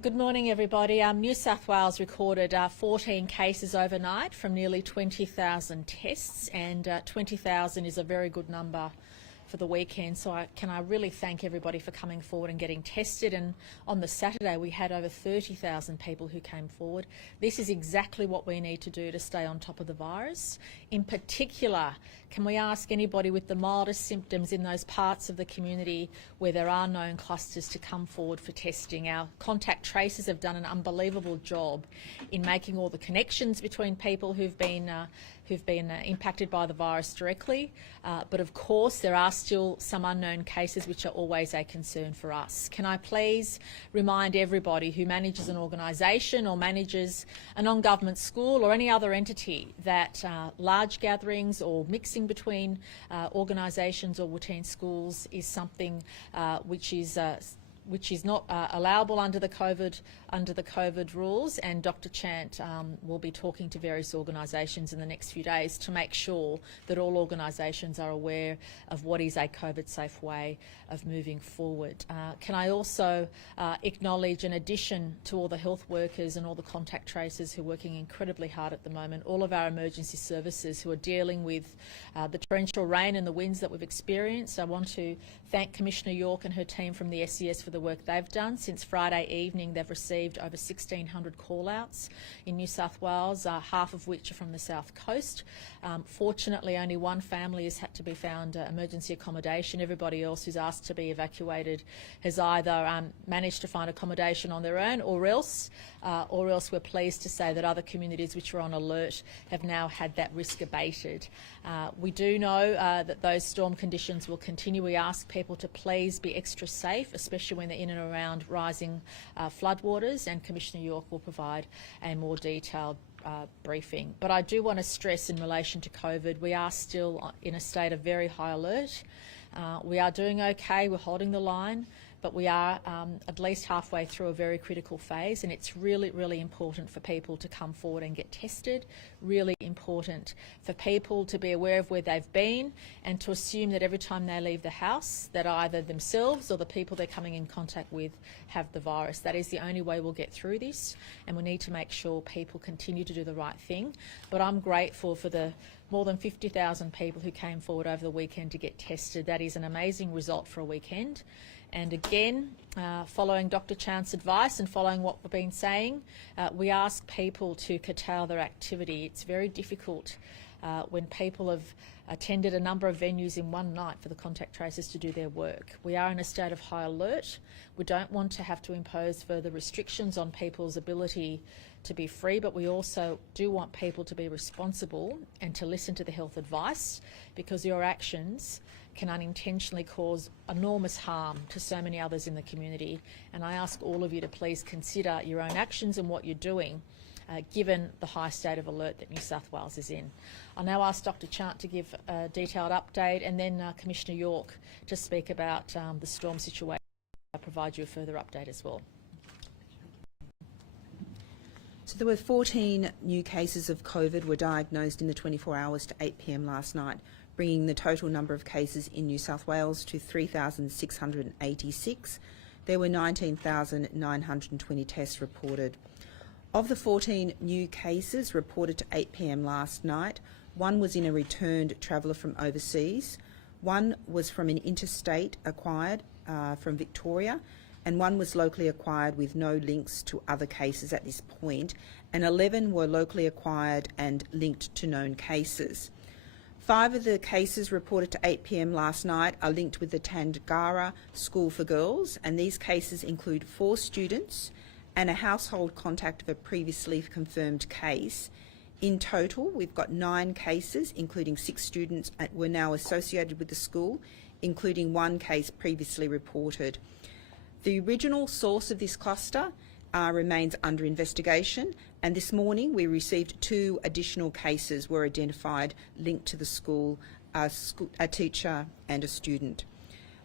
Good morning, everybody. New South Wales recorded 14 cases overnight from nearly 20,000 tests, and 20,000 is a very good number for the weekend. So I really thank everybody for coming forward and getting tested. And on the Saturday, we had over 30,000 people who came forward. This is exactly what we need to do to stay on top of the virus. In particular, can we ask anybody with the mildest symptoms in those parts of the community where there are known clusters to come forward for testing? Our contact tracers have done an unbelievable job in making all the connections between people who've been impacted by the virus directly, but of course there are still some unknown cases which are always a concern for us. Can I please remind everybody who manages an organisation or manages a non-government school or any other entity that large gatherings or mixing between organisations or routine schools is something which is not allowable under the COVID rules, and Dr. Chant will be talking to various organisations in the next few days to make sure that all organisations are aware of what is a COVID-safe way of moving forward. Can I also acknowledge, in addition to all the health workers and all the contact tracers who are working incredibly hard at the moment, all of our emergency services who are dealing with the torrential rain and the winds that we've experienced. I want to thank Commissioner York and her team from the SES for the work they've done. Since Friday evening, they've received over 1,600 call-outs in New South Wales, half of which are from the South Coast. Fortunately, only one family has had to be found emergency accommodation. Everybody else who's asked to be evacuated has either managed to find accommodation on their own, or else we're pleased to say that other communities which were on alert have now had that risk abated. We do know that those storm conditions will continue. We ask people to please be extra safe, especially when they're in and around rising floodwaters, and Commissioner York will provide a more detailed briefing. But I do want to stress, in relation to COVID, we are still in a state of very high alert. We are doing okay, we're holding the line, but we are at least halfway through a very critical phase, and it's really, really important for people to come forward and get tested, really important for people to be aware of where they've been and to assume that every time they leave the house that either themselves or the people they're coming in contact with have the virus. That is the only way we'll get through this, and we need to make sure people continue to do the right thing. But I'm grateful for the more than 50,000 people who came forward over the weekend to get tested. That is an amazing result for a weekend. And again, following Dr. Chant's advice and following what we've been saying, we ask people to curtail their activity. It's very difficult when people have attended a number of venues in one night for the contact tracers to do their work. We are in a state of high alert. We don't want to have to impose further restrictions on people's ability to be free, but we also do want people to be responsible and to listen to the health advice, because your actions can unintentionally cause enormous harm to so many others in the community. And I ask all of you to please consider your own actions and what you're doing, given the high state of alert that New South Wales is in. I'll now ask Dr. Chant to give a detailed update, and then Commissioner York to speak about the storm situation. I'll provide you a further update as well. So there were 14 new cases of COVID were diagnosed in the 24 hours to 8 p.m. last night, bringing the total number of cases in New South Wales to 3,686. There were 19,920 tests reported. Of the 14 new cases reported to 8 p.m. last night, one was in a returned traveller from overseas, one was from an interstate acquired from Victoria, and one was locally acquired with no links to other cases at this point, and 11 were locally acquired and linked to known cases. 5 of the cases reported to 8 p.m. last night are linked with the Tangara School for Girls, and these cases include 4 students and a household contact of a previously confirmed case. In total, we've got 9 cases, including 6 students were now associated with the school, including 1 case previously reported. The original source of this cluster remains under investigation, and this morning we received 2 additional cases were identified linked to the school, a teacher and a student.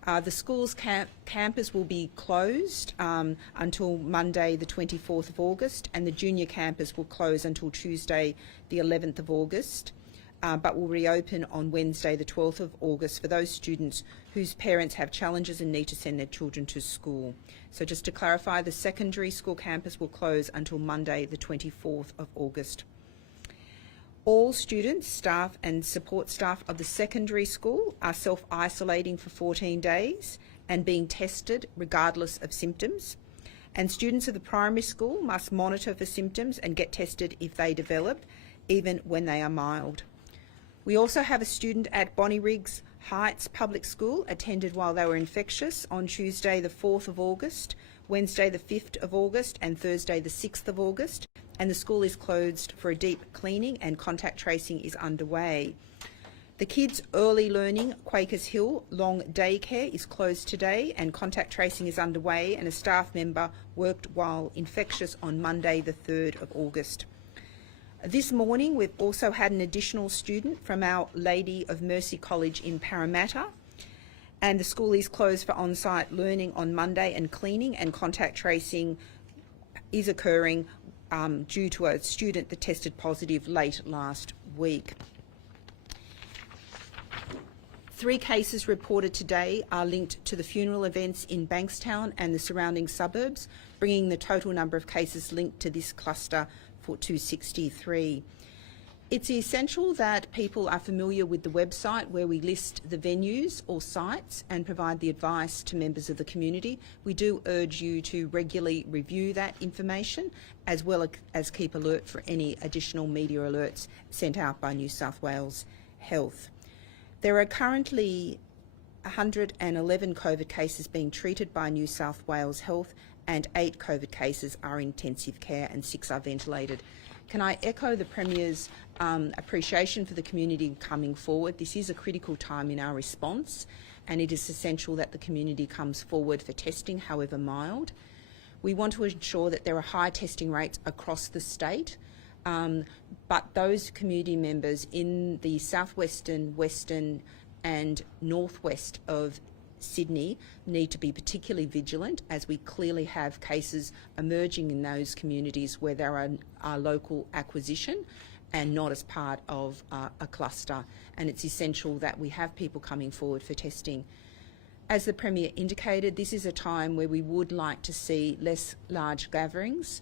The school's campus will be closed until Monday the 24th of August, and the junior campus will close until Tuesday the 11th of August. but will reopen on Wednesday the 12th of August for those students whose parents have challenges and need to send their children to school. So just to clarify, the secondary school campus will close until Monday the 24th of August. All students, staff and support staff of the secondary school are self-isolating for 14 days and being tested regardless of symptoms. And students of the primary school must monitor for symptoms and get tested if they develop, even when they are mild. We also have a student at Bonnie Riggs Heights Public School attended while they were infectious on Tuesday the 4th of August, Wednesday the 5th of August and Thursday the 6th of August, and the school is closed for a deep cleaning and contact tracing is underway. The Kids Early Learning Quakers Hill Long Daycare is closed today and contact tracing is underway, and a staff member worked while infectious on Monday the 3rd of August. This morning we've also had an additional student from Our Lady of Mercy College in Parramatta, and the school is closed for on-site learning on Monday, and cleaning and contact tracing is occurring due to a student that tested positive late last week. 3 cases reported today are linked to the funeral events in Bankstown and the surrounding suburbs, bringing the total number of cases linked to this cluster to 63. It's essential that people are familiar with the website where we list the venues or sites and provide the advice to members of the community. We do urge you to regularly review that information as well as keep alert for any additional media alerts sent out by New South Wales Health. There are currently 111 COVID cases being treated by New South Wales Health, and 8 COVID cases are in intensive care and 6 are ventilated. Can I echo the Premier's appreciation for the community coming forward? This is a critical time in our response, and it is essential that the community comes forward for testing, however mild. We want to ensure that there are high testing rates across the state, but those community members in the southwestern, western and northwest of Sydney need to be particularly vigilant, as we clearly have cases emerging in those communities where there are local acquisition and not as part of a cluster, and it's essential that we have people coming forward for testing. As the Premier indicated, this is a time where we would like to see less large gatherings.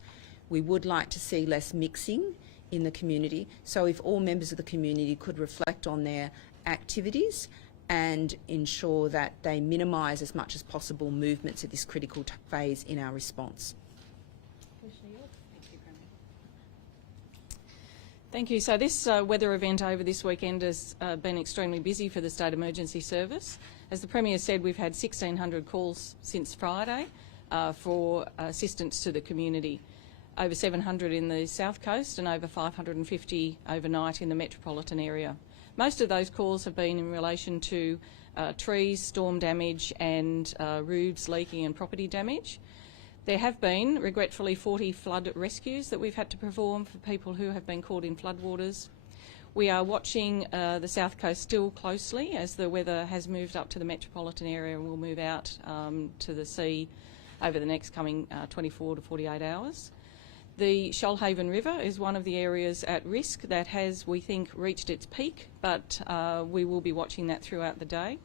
We would like to see less mixing in the community, so if all members of the community could reflect on their activities and ensure that they minimise as much as possible movements at this critical phase in our response. Thank you. So this weather event over this weekend has been extremely busy for the State Emergency Service. As the Premier said, we've had 1,600 calls since Friday for assistance to the community. Over 700 in the South Coast and over 550 overnight in the metropolitan area. Most of those calls have been in relation to trees, storm damage and roofs leaking and property damage. There have been, regretfully, 40 flood rescues that we've had to perform for people who have been caught in floodwaters. We are watching the South Coast still closely as the weather has moved up to the metropolitan area and will move out to the sea over the next coming 24 to 48 hours. The Shoalhaven River is one of the areas at risk that has, we think, reached its peak, but we will be watching that throughout the day.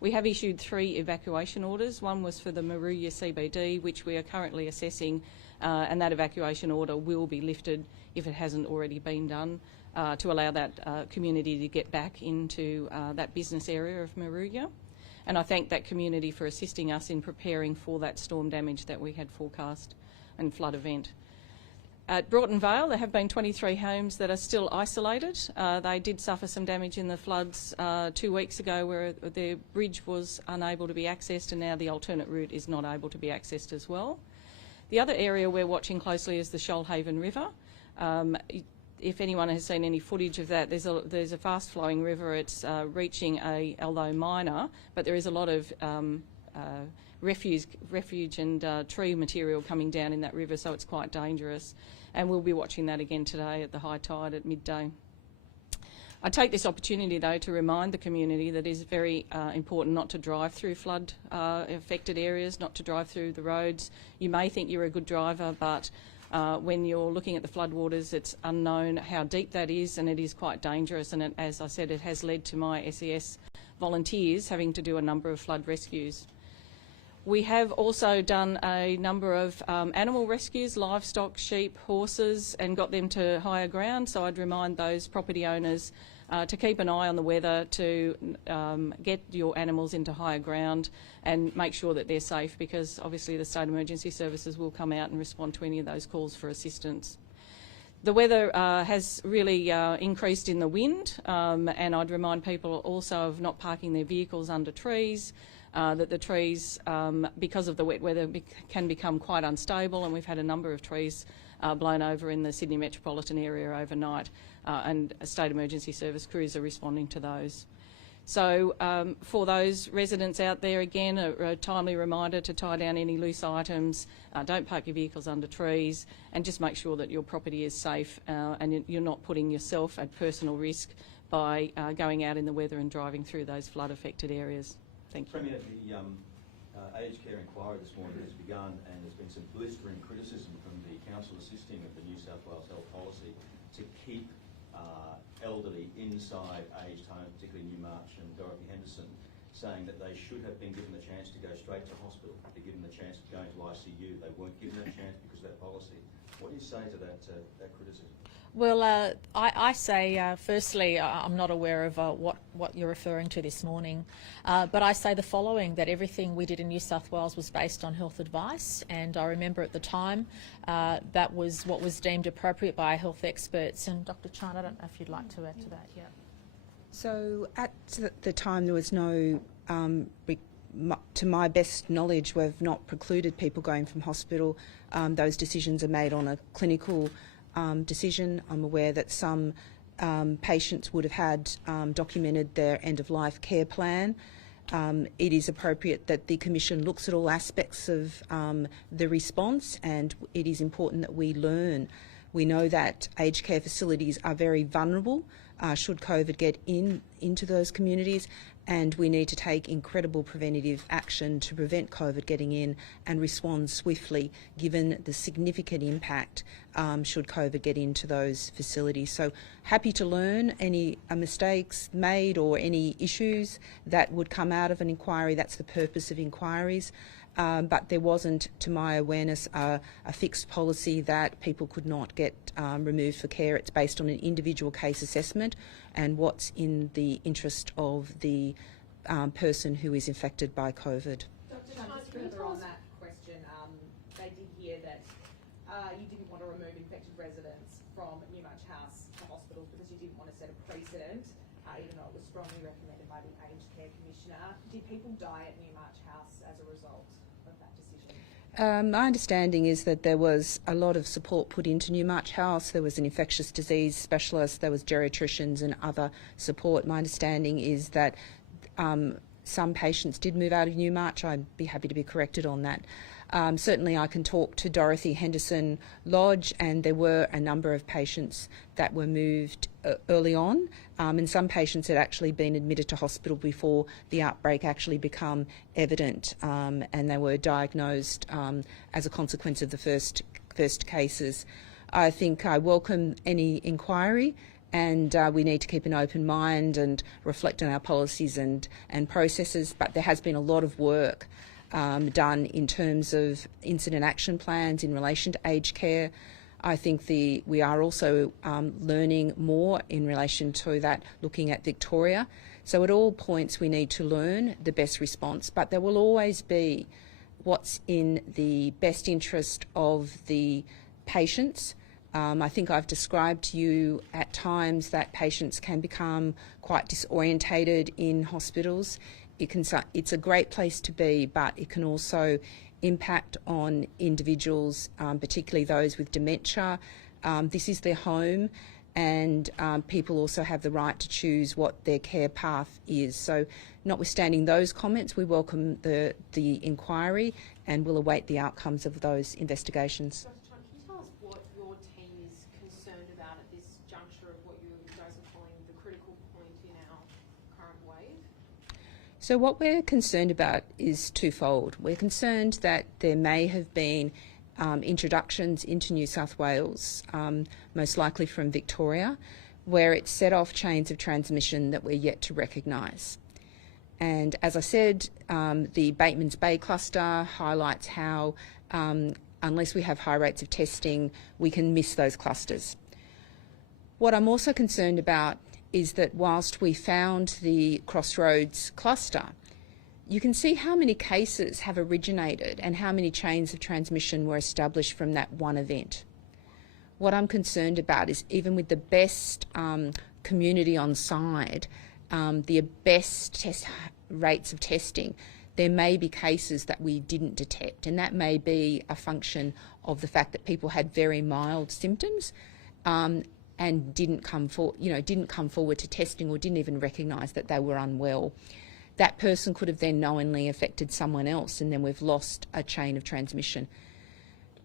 We have issued 3 evacuation orders. One was for the Moruya CBD, which we are currently assessing, and that evacuation order will be lifted if it hasn't already been done, to allow that community to get back into that business area of Moruya. And I thank that community for assisting us in preparing for that storm damage that we had forecast and flood event. At Broughton Vale, there have been 23 homes that are still isolated. They did suffer some damage in the floods 2 weeks ago where their bridge was unable to be accessed, and now the alternate route is not able to be accessed as well. The other area we're watching closely is the Shoalhaven River. If anyone has seen any footage of that, there's a fast-flowing river. It's reaching although minor, but there is a lot of refuge and tree material coming down in that river, so it's quite dangerous. And we'll be watching that again today at the high tide at midday. I take this opportunity, though, to remind the community that it is very important not to drive through flood-affected areas, not to drive through the roads. You may think you're a good driver, but When you're looking at the floodwaters, it's unknown how deep that is, and it is quite dangerous. And as I said, it has led to my SES volunteers having to do a number of flood rescues. We have also done a number of animal rescues, livestock, sheep, horses, and got them to higher ground. So I'd remind those property owners to keep an eye on the weather, to get your animals into higher ground and make sure that they're safe, because obviously the State Emergency Services will come out and respond to any of those calls for assistance. The weather has really increased in the wind, and I'd remind people also of not parking their vehicles under trees, that the trees, because of the wet weather, can become quite unstable, and we've had a number of trees blown over in the Sydney metropolitan area overnight, and State Emergency Service crews are responding to those. So for those residents out there, again, a timely reminder to tie down any loose items, don't park your vehicles under trees, and just make sure that your property is safe and you're not putting yourself at personal risk by going out in the weather and driving through those flood-affected areas. Thank you. Premier, the aged care inquiry this morning has begun, and there's been some blistering criticism from the council assisting of the New South Wales health policy to keep elderly inside aged homes, particularly Newmarch and Dorothy Henderson, saying that they should have been given the chance to go straight to hospital, to give them the chance to go into ICU. They weren't given that chance because of that policy. What do you say to that criticism? Well, I say, firstly, I'm not aware of what you're referring to this morning, but I say the following, that everything we did in New South Wales was based on health advice, and I remember at the time that was what was deemed appropriate by health experts. And Dr. Chan, I don't know if you'd like to add to that. Yeah. So at the time there was no, to my best knowledge, we've not precluded people going from hospital. Those decisions are made on a clinical decision. I'm aware that some patients would have had documented their end-of-life care plan. It is appropriate that the Commission looks at all aspects of the response, and it is important that we learn. We know that aged care facilities are very vulnerable should COVID get into those communities, and we need to take incredible preventative action to prevent COVID getting in and respond swiftly given the significant impact should COVID get into those facilities. So happy to learn any mistakes made or any issues that would come out of an inquiry. That's the purpose of inquiries. But there wasn't, to my awareness, a fixed policy that people could not get removed for care. It's based on an individual case assessment and what's in the interest of the person who is infected by COVID. Dr. Chan, just further on that question, they did hear that you didn't want to remove infected residents from Newmarch House to hospitals because you didn't want to set a precedent, even though it was strongly recommended by the Aged Care Commissioner. Did people die at Newmarch House as a result of that decision? My understanding is that there was a lot of support put into Newmarch House. There was an infectious disease specialist, there was geriatricians and other support. My understanding is that some patients did move out of Newmarch. I'd be happy to be corrected on that. Certainly I can talk to Dorothy Henderson Lodge, and there were a number of patients that were moved early on, and some patients had actually been admitted to hospital before the outbreak actually became evident, and they were diagnosed as a consequence of the first cases. I think I welcome any inquiry, and we need to keep an open mind and reflect on our policies and processes, but there has been a lot of work done in terms of incident action plans in relation to aged care. I think we are also learning more in relation to that, looking at Victoria. So at all points we need to learn the best response, but there will always be what's in the best interest of the patients. I think I've described to you at times that patients can become quite disorientated in hospitals. It's a great place to be, but it can also impact on individuals, particularly those with dementia. This is their home, and people also have the right to choose what their care path is. So notwithstanding those comments, we welcome the inquiry and will await the outcomes of those investigations. Dr. Chan, can you tell us what your team is concerned about at this juncture of what you guys are calling the critical point in our current wave? So what we're concerned about is twofold. We're concerned that there may have been introductions into New South Wales, most likely from Victoria, where it set off chains of transmission that we're yet to recognise. And as I said, the Bateman's Bay cluster highlights how unless we have high rates of testing, we can miss those clusters. What I'm also concerned about is that whilst we found the Crossroads cluster, you can see how many cases have originated and how many chains of transmission were established from that one event. What I'm concerned about is even with the best community on side, the best rates of testing, there may be cases that we didn't detect, and that may be a function of the fact that people had very mild symptoms and didn't come forward to testing or didn't even recognise that they were unwell. That person could have then knowingly affected someone else, and then we've lost a chain of transmission.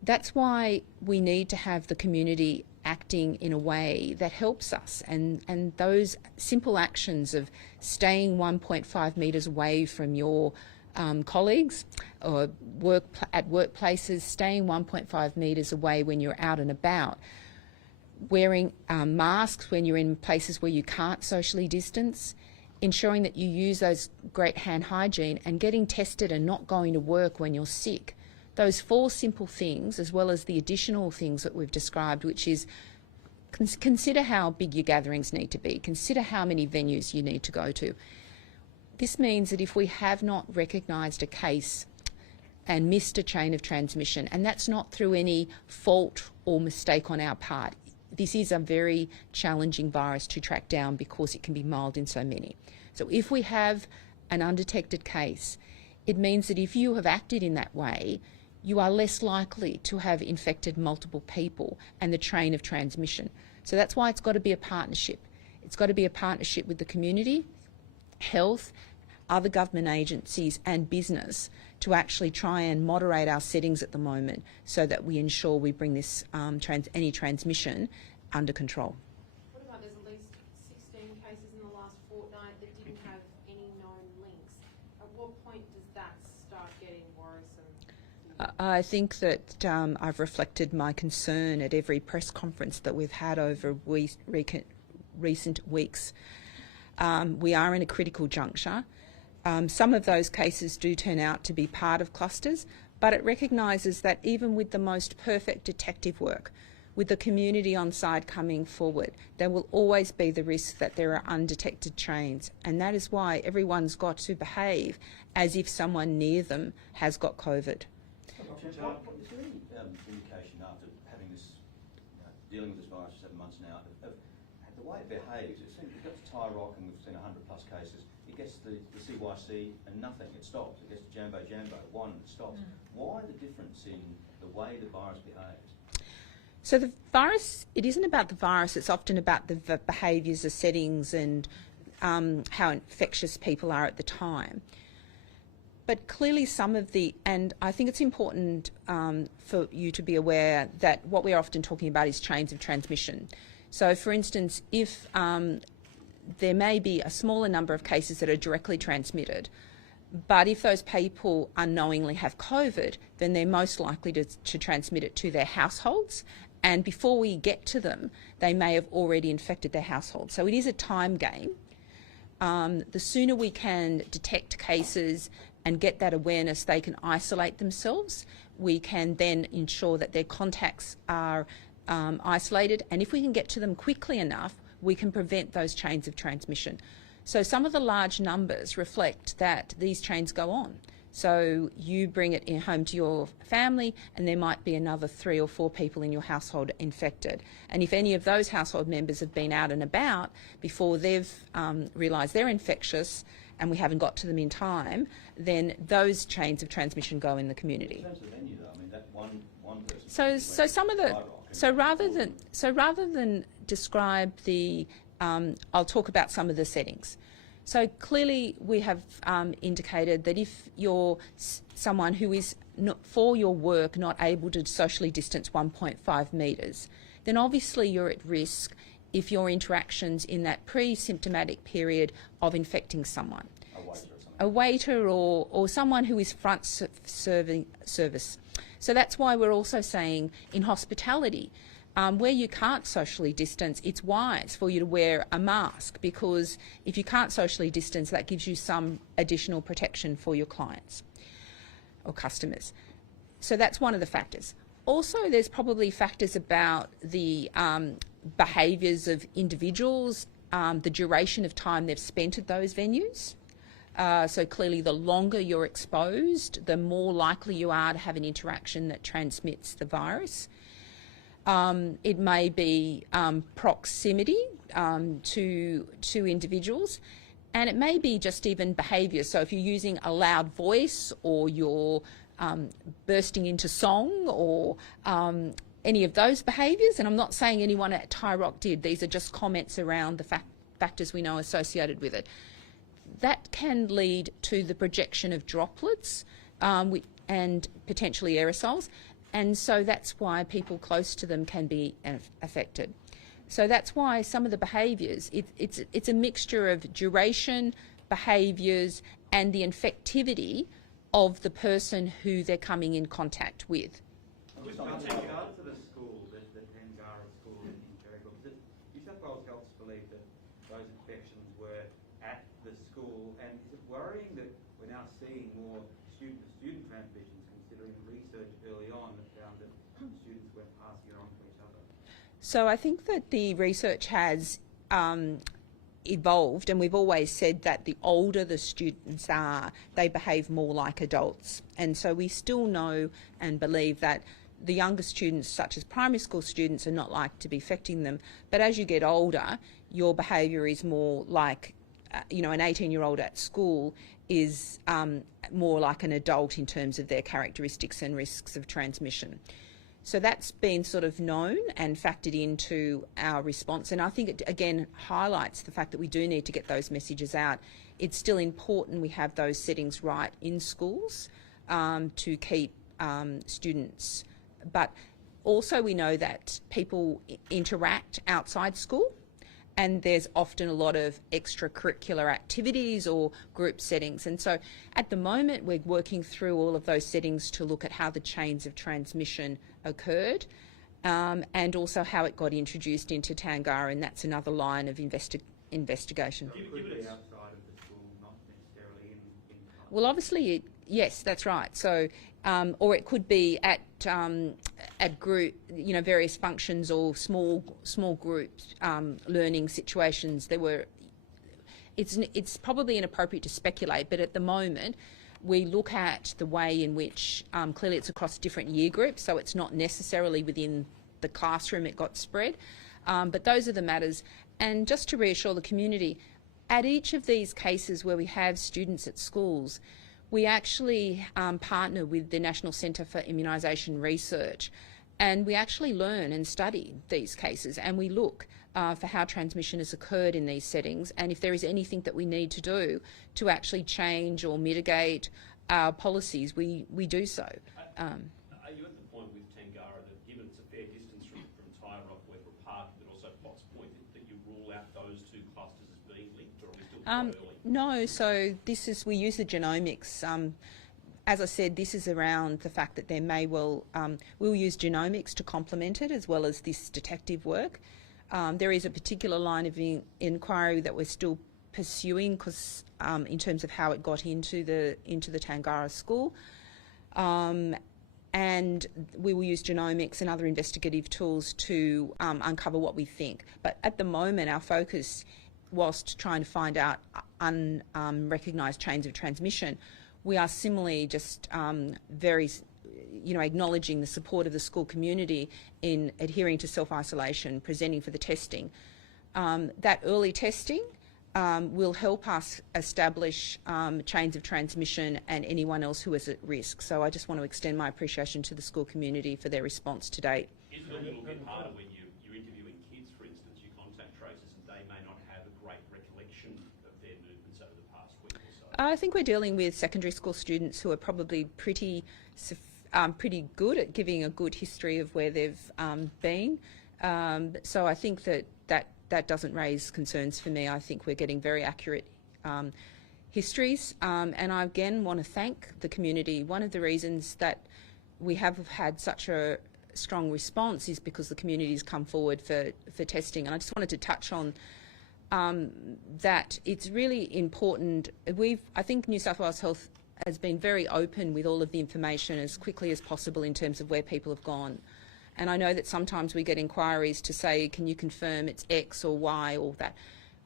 That's why we need to have the community acting in a way that helps us, and those simple actions of staying 1.5 metres away from your colleagues or at workplaces, staying 1.5 metres away when you're out and about, wearing masks when you're in places where you can't socially distance, ensuring that you use those great hand hygiene, and getting tested and not going to work when you're sick. Those 4 simple things, as well as the additional things that we've described, which is consider how big your gatherings need to be, consider how many venues you need to go to. This means that if we have not recognised a case and missed a chain of transmission, and that's not through any fault or mistake on our part, this is a very challenging virus to track down because it can be mild in so many. So if we have an undetected case, it means that if you have acted in that way, you are less likely to have infected multiple people and the chain of transmission. So that's why it's got to be a partnership. It's got to be a partnership with the community, health, other government agencies and business to actually try and moderate our settings at the moment so that we ensure we bring this any transmission under control. What about there's at least 16 cases in the last fortnight that didn't have any known links? At what point does that start getting worrisome? I think that I've reflected my concern at every press conference that we've had over recent weeks. We are in a critical juncture. Some of those cases do turn out to be part of clusters, but it recognises that even with the most perfect detective work, with the community on side coming forward, there will always be the risk that there are undetected chains, and that is why everyone's got to behave as if someone near them has got COVID. Is there any indication after having this, dealing with this virus for 7 months now, of the way it behaves? It seems we've got to Tyrock and we've seen 100+ cases. It gets the CYC and nothing, it stops. It gets to Jambo, one, it stops. Why the difference in the way the virus behaves? So the virus, it isn't about the virus, it's often about the behaviours, the settings and how infectious people are at the time. But clearly some of and I think it's important for you to be aware that what we're often talking about is chains of transmission. So for instance, if there may be a smaller number of cases that are directly transmitted, but if those people unknowingly have COVID, then they're most likely to transmit it to their households. And before we get to them, they may have already infected their household. So it is a time game. The sooner we can detect cases and get that awareness, they can isolate themselves. We can then ensure that their contacts are isolated. And if we can get to them quickly enough, we can prevent those chains of transmission. So some of the large numbers reflect that these chains go on. So you bring it home to your family and there might be another 3 or 4 people in your household infected. And if any of those household members have been out and about before they've realised they're infectious and we haven't got to them in time, then those chains of transmission go in the community. In terms of venue though, I mean that one person... So some of the... So rather than describe the... I'll talk about some of the settings. So clearly we have indicated that if you're someone who is, for your work, not able to socially distance 1.5 metres, then obviously you're at risk if your interactions in that pre-symptomatic period of infecting someone. A waiter or something. a waiter or someone who is serving service. So that's why we're also saying in hospitality, where you can't socially distance, it's wise for you to wear a mask, because if you can't socially distance, that gives you some additional protection for your clients or customers. So that's one of the factors. Also, there's probably factors about the behaviours of individuals, the duration of time they've spent at those venues. So clearly the longer you're exposed, the more likely you are to have an interaction that transmits the virus. It may be proximity to individuals, and it may be just even behaviour. So if you're using a loud voice, or you're bursting into song, or any of those behaviours, and I'm not saying anyone at Thai Rock did, these are just comments around the factors we know associated with it. That can lead to the projection of droplets and potentially aerosols, and so that's why people close to them can be affected. So that's why some of the behaviours, it's a mixture of duration, behaviours, and the infectivity of the person who they're coming in contact with. With regards to the school, the Tangara school in Terrigal, does New South Wales Health believe that those infections were at the school, and is it worrying that we're now seeing more student-to-student transmissions, considering research early on that found that students weren't passing it on to each other? So I think that the research has evolved, and we've always said that the older the students are, they behave more like adults. And so we still know and believe that the younger students, such as primary school students, are not likely to be affecting them. But as you get older, your behaviour is more like, an 18-year-old at school is more like an adult in terms of their characteristics and risks of transmission. So that's been sort of known and factored into our response. And I think it, again, highlights the fact that we do need to get those messages out. It's still important we have those settings right in schools to keep students. But also we know that people interact outside school, and there's often a lot of extracurricular activities or group settings. And so at the moment we're working through all of those settings to look at how the chains of transmission occurred and also how it got introduced into Tangara, and that's another line of investigation. It could be outside of the school, not necessarily in Well, obviously, yes, that's right. So, or it could be at group, various functions or small group learning situations. It's probably inappropriate to speculate, but at the moment, we look at the way in which clearly it's across different year groups, so it's not necessarily within the classroom it got spread. But those are the matters. And just to reassure the community, at each of these cases where we have students at schools, we actually partner with the National Centre for Immunisation Research, and we actually learn and study these cases, and we look for how transmission has occurred in these settings, and if there is anything that we need to do to actually change or mitigate our policies, we do so. Are you at the point with Tangara that, given it's a fair distance from Thai Rock, Wetherill Park, but also Potts Point, that you rule out those two clusters as being linked, or are we still quite early? No, so we use the genomics. As I said, this is around the fact that there may well, we'll use genomics to complement it as well as this detective work. There is a particular line of inquiry that we're still pursuing because in terms of how it got into the Tangara school. And we will use genomics and other investigative tools to uncover what we think. But at the moment, our focus, whilst trying to find out unrecognised chains of transmission, we are similarly just very, acknowledging the support of the school community in adhering to self-isolation, presenting for the testing. That early testing will help us establish chains of transmission and anyone else who is at risk. So I just want to extend my appreciation to the school community for their response to date. Is it a little bit harder when you're interviewing kids, for instance, you contact tracers, and they may not have a great recollection of their movements over the past week or so? I think we're dealing with secondary school students who are probably pretty good at giving a good history of where they've been. So I think that doesn't raise concerns for me. I think we're getting very accurate histories, and I again want to thank the community. One of the reasons that we have had such a strong response is because the community has come forward for testing, and I just wanted to touch on that it's really important. I think New South Wales Health has been very open with all of the information as quickly as possible in terms of where people have gone. And I know that sometimes we get inquiries to say, can you confirm it's X or Y or that.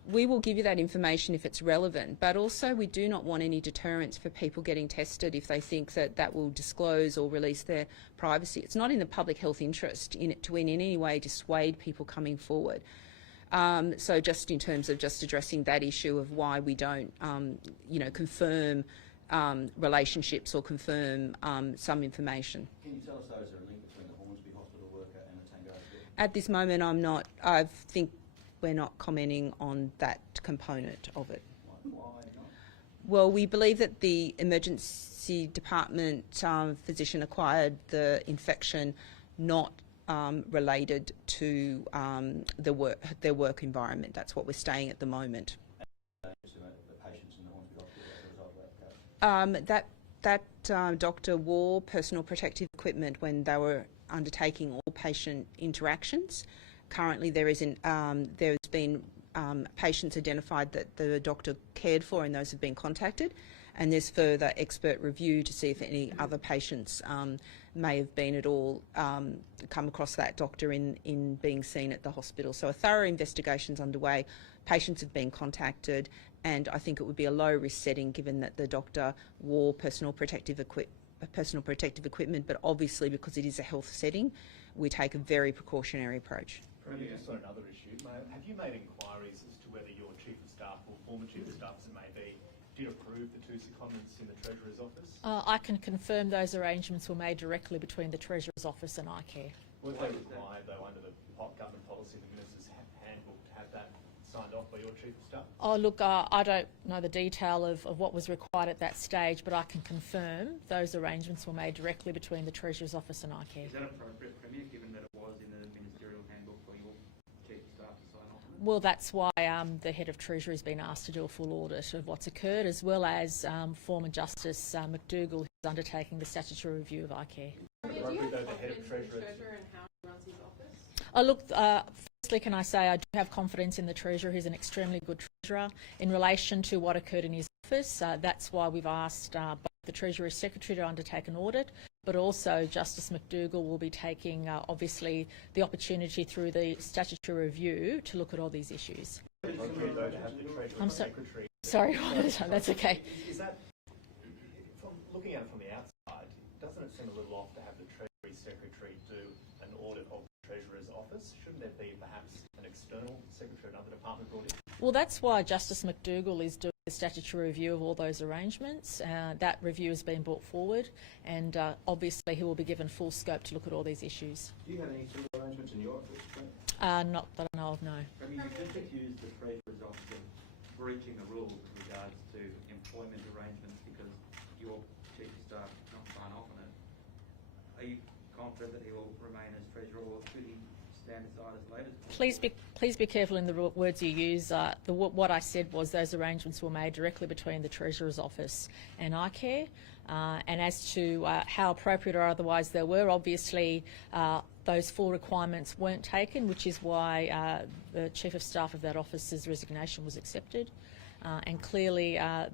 We will give you that information if it's relevant, but also we do not want any deterrence for people getting tested if they think that that will disclose or release their privacy. It's not in the public health interest to in any way dissuade people coming forward. So just in terms of just addressing that issue of why we don't, confirm relationships or confirm some information. Can you tell us, though, is there a link between the Hornsby Hospital worker and the Tangara bed? At this moment, I think we're not commenting on that component of it. Why not? Well, we believe that the emergency department physician acquired the infection not related to their work environment. That's what we're staying at the moment. The patients in the Hornsby Hospital as a result of that case? That doctor wore personal protective equipment when they were undertaking all patient interactions. Currently, there's been patients identified that the doctor cared for, and those have been contacted. And there's further expert review to see if any other patients may have been at all come across that doctor in being seen at the hospital. So a thorough investigation's underway. Patients have been contacted, and I think it would be a low-risk setting given that the doctor wore personal protective equipment, but obviously because it is a health setting, we take a very precautionary approach. Premier, just on another issue, have you made inquiries as to whether your Chief of Staff or former Chief of Staff, as it may be, did approve the two secondments in the Treasurer's office? I can confirm those arrangements were made directly between the Treasurer's office and iCare. Was they required, though, under the government policy, the Minister's handbook, to have that signed off by your Chief of Staff? Oh, look, I don't know the detail of what was required at that stage, but I can confirm those arrangements were made directly between the Treasurer's office and iCare. Is that appropriate, Premier, given that it was in the ministerial handbook for your Chief of Staff to sign off on it? Well, that's why the Head of Treasury has been asked to do a full audit of what's occurred, as well as former Justice McDougall, who's undertaking the statutory review of iCare. Premier, do you have confidence in the Treasurer and how he runs his office? Oh, look, firstly, can I say I do have confidence in the Treasurer. He's an extremely good Treasurer. In relation to what occurred in his office, that's why we've asked both the Treasury Secretary to undertake an audit, but also Justice McDougall will be taking, obviously, the opportunity through the statutory review to look at all these issues. Appropriate, though, to have the Treasurer Secretary... Sorry, that's okay. Is that, from looking at it from the outside, doesn't it seem a little off to have the Treasury Secretary do an audit of the Treasurer's office? Shouldn't there be perhaps an external secretary, another department brought in? Well, that's why Justice McDougall is doing the statutory review of all those arrangements. That review has been brought forward, and obviously he will be given full scope to look at all these issues. Do you have any similar arrangements in your office? Not that I know of, no. Premier, you just accused the Treasurer's office of breaching the rules with regards to employment arrangements because your Chief of Staff did not sign off on it. Are you confident that he will remain as Treasurer, or should he stand aside as latest? Please be careful in the words you use. What I said was those arrangements were made directly between the Treasurer's office and iCare. And as to how appropriate or otherwise they were, obviously those full requirements weren't taken, which is why the Chief of Staff of that office's resignation was accepted. And clearly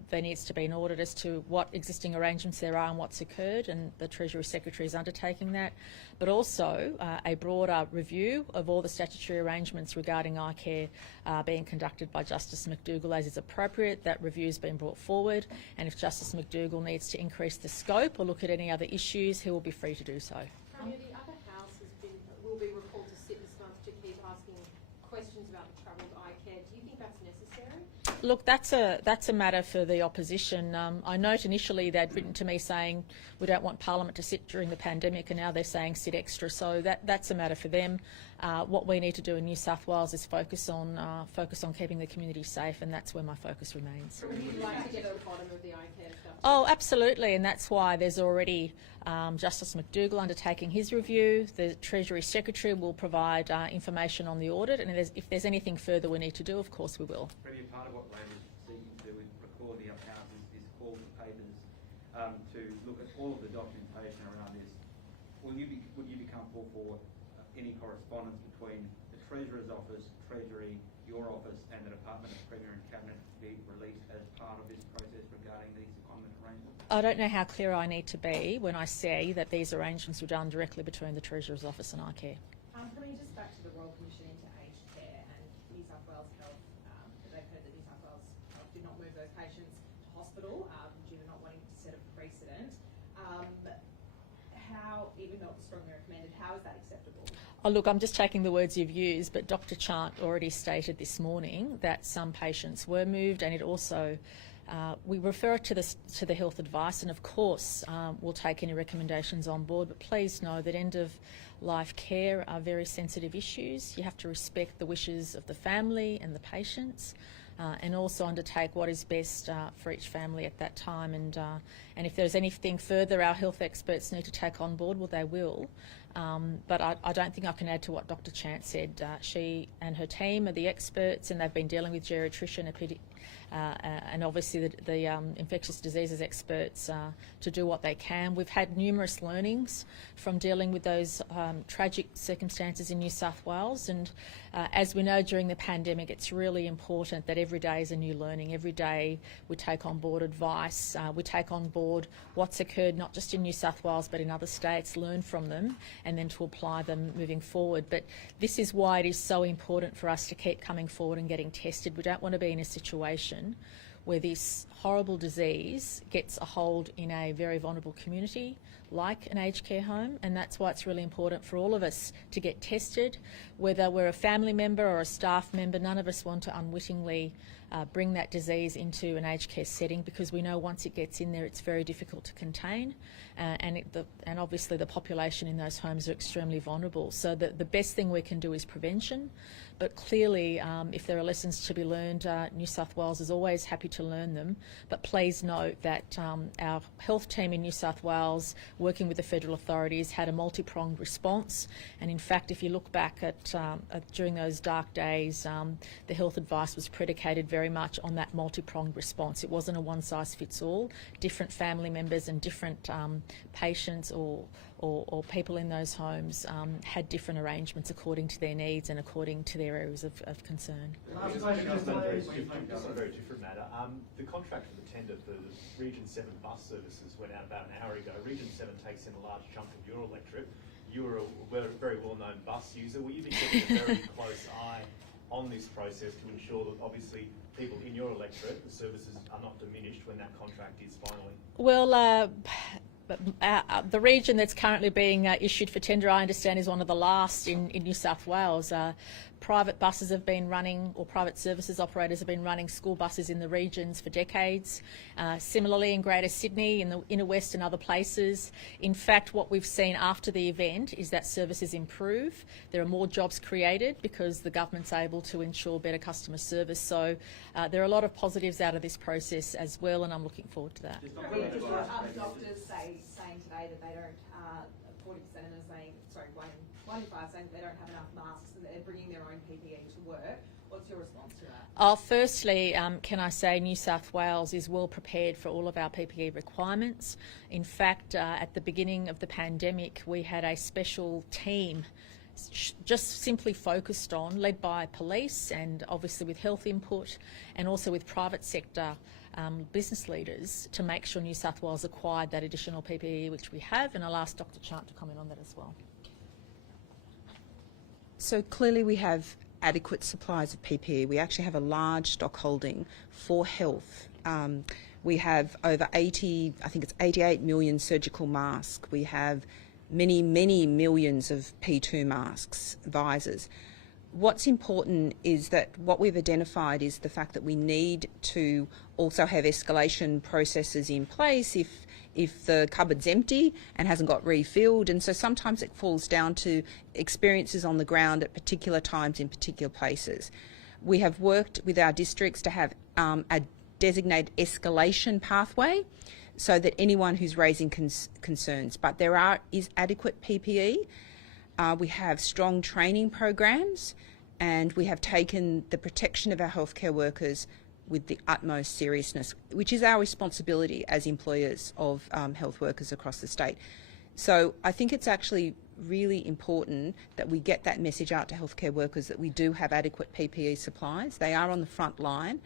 there needs to be an audit as to what existing arrangements there are and what's occurred, and the Treasury Secretary is undertaking that. But also a broader review of all the statutory arrangements regarding iCare being conducted by Justice McDougall as is appropriate. That review has been brought forward, and if Justice McDougall needs to increase the scope or look at any other issues, he will be free to do so. Premier, the other house will be recalled to sit this month to keep asking questions about the troubled iCare. Do you think that's necessary? Look, that's a matter for the opposition. I note initially they'd written to me saying we don't want Parliament to sit during the pandemic, and now they're saying sit extra. So that's a matter for them. What we need to do in New South Wales is focus on keeping the community safe, and that's where my focus remains. Would you like to get to the bottom of the iCare stuff? Oh, absolutely, and that's why there's already Justice McDougall undertaking his review. The Treasury Secretary will provide information on the audit, and if there's anything further we need to do, of course we will. Premier, part of what Labor is seeking to do is recall the house to look at all of the documentation around this. Would you be comfortable for any correspondence between the Treasurer's Office, Treasury, your office and the Department of Premier and Cabinet to be released as part of this process regarding these secondment arrangements? I don't know how clear I need to be when I say that these arrangements were done directly between the Treasurer's Office and iCare. Coming just back to the Royal Commission into Aged Care and New South Wales Health, they've heard that New South Wales Health did not move those patients to hospital due to not wanting to set a precedent. How, even though it's strongly recommended, how is that acceptable? Oh, look, I'm just taking the words you've used, but Dr. Chant already stated this morning that some patients were moved, and it also we refer it to the health advice, and of course we'll take any recommendations on board. But please know that end-of-life care are very sensitive issues. You have to respect the wishes of the family and the patients, and also undertake what is best for each family at that time. And if there's anything further our health experts need to take on board, well, they will. But I don't think I can add to what Dr. Chant said. She and her team are the experts, and they've been dealing with geriatrician, and obviously the infectious diseases experts to do what they can. We've had numerous learnings from dealing with those tragic circumstances in New South Wales, and as we know during the pandemic, it's really important that every day is a new learning. Every day we take on board advice, we take on board what's occurred not just in New South Wales but in other states, learn from them and then to apply them moving forward. But this is why it is so important for us to keep coming forward and getting tested. We don't want to be in a situation where this horrible disease gets a hold in a very vulnerable community like an aged care home, and that's why it's really important for all of us to get tested. Whether we're a family member or a staff member, none of us want to unwittingly bring that disease into an aged care setting, because we know once it gets in there it's very difficult to contain, and obviously the population in those homes are extremely vulnerable. So the best thing we can do is prevention, but clearly if there are lessons to be learned, New South Wales is always happy to learn them. But please note that our health team in New South Wales, working with the federal authorities, had a multi-pronged response, and in fact if you look back at during those dark days, the health advice was predicated very much on that multi-pronged response. It wasn't a one-size-fits-all. Different family members and different patients or people in those homes had different arrangements according to their needs and according to their areas of concern. Last question, just on a very different matter. The contract for the tender for the Region 7 bus services went out about an hour ago. Region 7 takes in a large chunk of your electorate. You're a very well-known bus user. Will you be keeping a very close eye on this process to ensure that obviously people in your electorate, the services are not diminished when that contract is finally? Well, the region that's currently being issued for tender, I understand, is one of the last in New South Wales. Private buses have been running, or private services operators have been running school buses in the regions for decades. Similarly in Greater Sydney, in the inner west and other places. In fact, what we've seen after the event is that services improve. There are more jobs created because the government's able to ensure better customer service. So there are a lot of positives out of this process as well, and I'm looking forward to that. Doctors saying today that they don't, 40% are saying, sorry, 1 in 5 saying that they don't have enough masks and they're bringing their own PPE to work. What's your response to that? Firstly, can I say New South Wales is well prepared for all of our PPE requirements. In fact, at the beginning of the pandemic, we had a special team just simply focused on, led by police and obviously with health input and also with private sector business leaders, to make sure New South Wales acquired that additional PPE, which we have, and I'll ask Dr. Chant to comment on that as well. So clearly we have adequate supplies of PPE. We actually have a large stock holding for health. We have over 80, I think it's 88 million surgical masks. We have many millions of P2 masks, visors. What's important is that what we've identified is the fact that we need to also have escalation processes in place if the cupboard's empty and hasn't got refilled, and so sometimes it falls down to experiences on the ground at particular times in particular places. We have worked with our districts to have a designated escalation pathway so that anyone who's raising concerns, but there is adequate PPE. We have strong training programs, and we have taken the protection of our healthcare workers with the utmost seriousness, which is our responsibility as employers of health workers across the state. So I think it's actually really important that we get that message out to healthcare workers that we do have adequate PPE supplies. They are on the front line,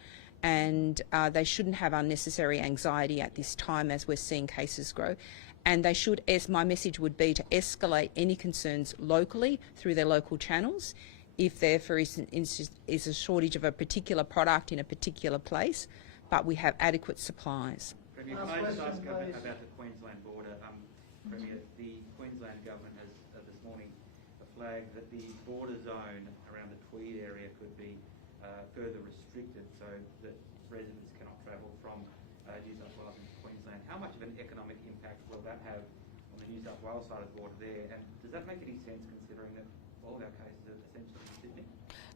and they shouldn't have unnecessary anxiety at this time as we're seeing cases grow. And they should, as my message would be, to escalate any concerns locally through their local channels. If there, for instance, is a shortage of a particular product in a particular place, but we have adequate supplies. Premier, can I just ask about the Queensland border? Premier, the Queensland government has this morning flagged that the border zone around the Tweed area could be further restricted so that residents cannot travel from New South Wales into Queensland. How much of an economic impact will that have on the New South Wales side of the border there? And does that make any sense considering that all of our cases are essentially in Sydney?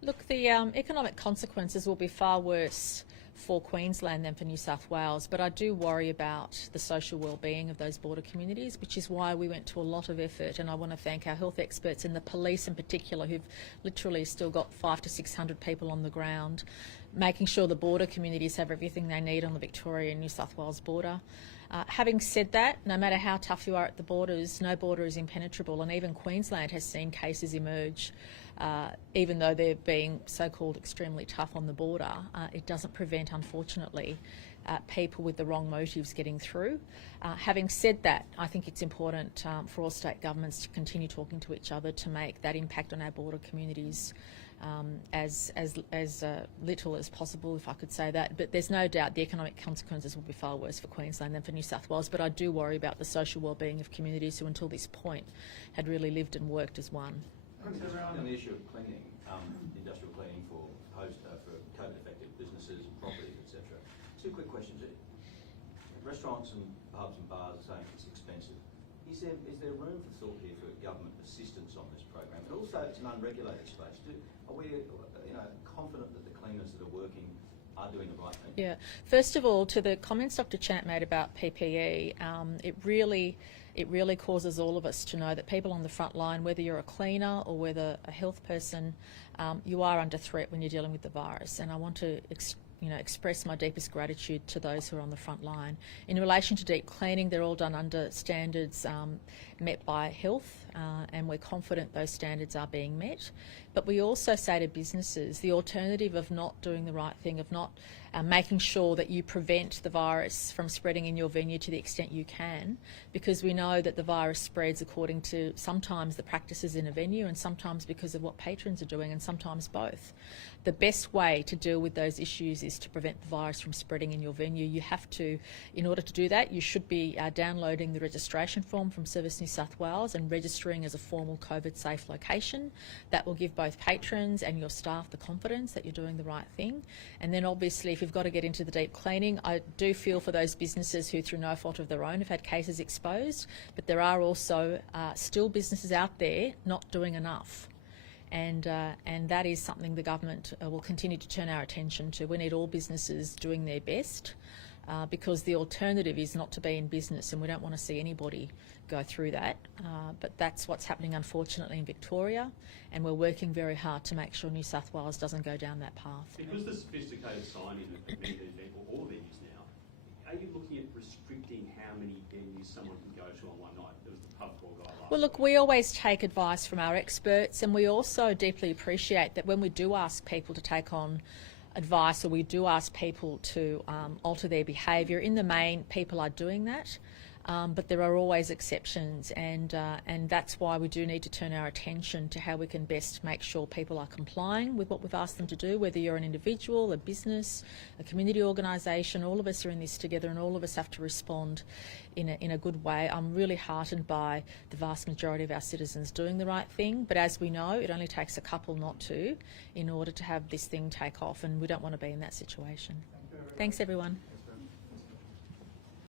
Look, the economic consequences will be far worse for Queensland than for New South Wales, but I do worry about the social wellbeing of those border communities, which is why we went to a lot of effort, and I want to thank our health experts and the police in particular, who've literally still got 500 to 600 people on the ground, making sure the border communities have everything they need on the Victoria and New South Wales border. Having said that, no matter how tough you are at the borders, no border is impenetrable, and even Queensland has seen cases emerge. Even though they're being so-called extremely tough on the border, it doesn't prevent, unfortunately, people with the wrong motives getting through. Having said that, I think it's important for all state governments to continue talking to each other to make that impact on our border communities as little as possible, if I could say that. But there's no doubt the economic consequences will be far worse for Queensland than for New South Wales. But I do worry about the social wellbeing of communities who, until this point, had really lived and worked as one. On the issue of cleaning, industrial cleaning for COVID-affected businesses and properties, etc. Two quick questions. Restaurants and pubs and bars are saying it's expensive. Is there room for thought here for government assistance on this program? But also, it's an unregulated space. Are we, confident that the cleaners that are working are doing the right thing? Yeah. First of all, to the comments Dr. Chant made about PPE, it really causes all of us to know that people on the front line, whether you're a cleaner or whether a health person, you are under threat when you're dealing with the virus. And I want to express my deepest gratitude to those who are on the front line. In relation to deep cleaning, they're all done under standards met by health, and we're confident those standards are being met. But we also say to businesses, the alternative of not doing the right thing, of not making sure that you prevent the virus from spreading in your venue to the extent you can, because we know that the virus spreads according to sometimes the practices in a venue and sometimes because of what patrons are doing, and sometimes both. The best way to deal with those issues is to prevent the virus from spreading in your venue. You have to, in order to do that, you should be downloading the registration form from Service New South Wales and registering as a formal COVID-safe location. That will give both patrons and your staff the confidence that you're doing the right thing. And then obviously, if you've got to get into the deep cleaning, I do feel for those businesses who, through no fault of their own, have had cases exposed, but there are also still businesses out there not doing enough. And that is something the government will continue to turn our attention to. We need all businesses doing their best because the alternative is not to be in business, and we don't want to see anybody go through that. But that's what's happening, unfortunately, in Victoria, and we're working very hard to make sure New South Wales doesn't go down that path. Because the sophisticated signing of many people, all venues now, are you looking at restricting how many venues someone can go to on one night? There was the pub crawl guy last Well, look, we always take advice from our experts, and we also deeply appreciate that when we do ask people to take on advice, or we do ask people to alter their behaviour, in the main, people are doing that. But there are always exceptions, and that's why we do need to turn our attention to how we can best make sure people are complying with what we've asked them to do, whether you're an individual, a business, a community organisation. All of us are in this together, and all of us have to respond in a good way. I'm really heartened by the vast majority of our citizens doing the right thing, but as we know, it only takes a couple not to in order to have this thing take off, and we don't want to be in that situation. Thanks, everyone.